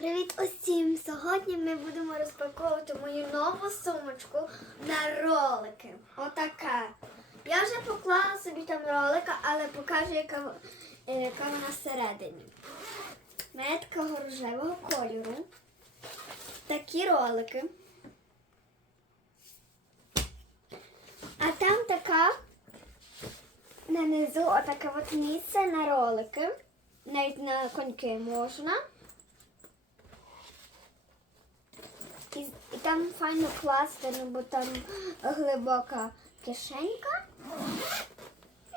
Привіт усім! Сьогодні ми будемо розпаковувати мою нову сумочку на ролики. Отака. Я вже поклала собі там ролика, але покажу, яка, е, яка вона всередині. Мене такого рожевого кольору. Такі ролики. А там така на низу отаке от місце на ролики. Навіть на коньки можна. І, і там файно класти, ну, бо там глибока кишенька.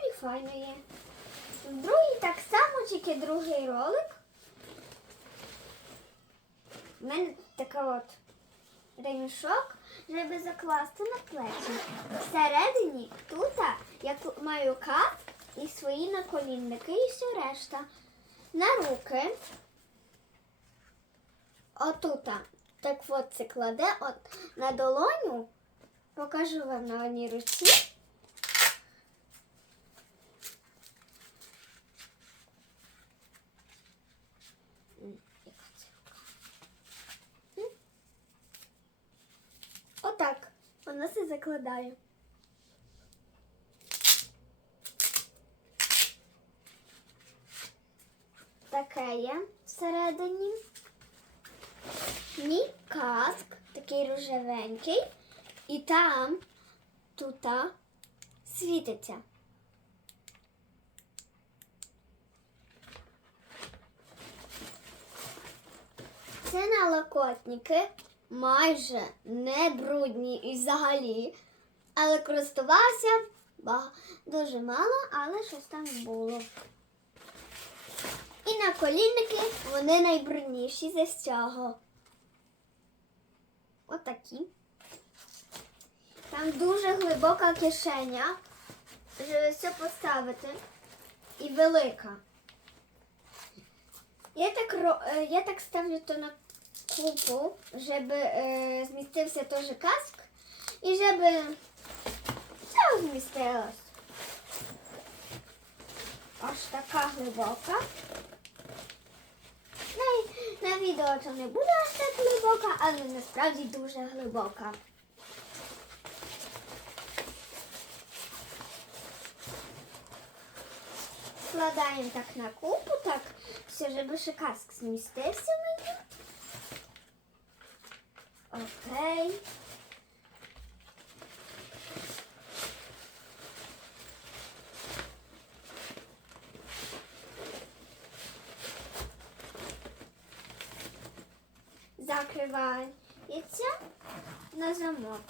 І файно є. В другій так само, тільки другий ролик. У мене така от ремішок, щоб закласти на плечі. Всередині тут я маю кат і свої наколінники і все решта. На руки. Отута. Так от це кладе от на долоню. Покажу вам на одній руці. Отак. Вона все закладає. Таке є всередині. Мій каск такий рожевенький, і там тут світиться. Це налокотники майже не брудні і взагалі, але користувалася ба- дуже мало, але щось там було. І наколінники вони найбрудніші за цього. Отакі. Там дуже глибока кишеня, щоб все поставити. І велика. Я так, е, я так ставлю то на купу, щоб е, змістився теж каск. І щоб все змістилось. Аж така глибока. На, на відео це не буде аж так глибока, але насправді дуже глибока. Складаємо так на купу, так, все, щоб ще каск змістився мені. Окей. Закривається на замок.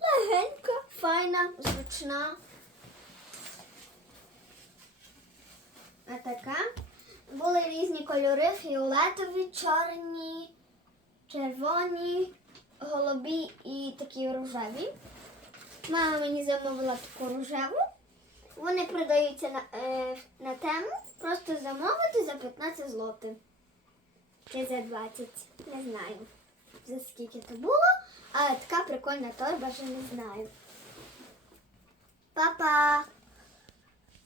Легенька, файна, зручна. А така. Були різні кольори: фіолетові, чорні, червоні, голубі і такі рожеві. Мама мені замовила таку рожеву. Вони продаються на, е, на тему. Просто замовити за 15 злотих. Чи за 20. Не знаю. За скільки то було. Але така прикольна торба, що не знаю. Па-па!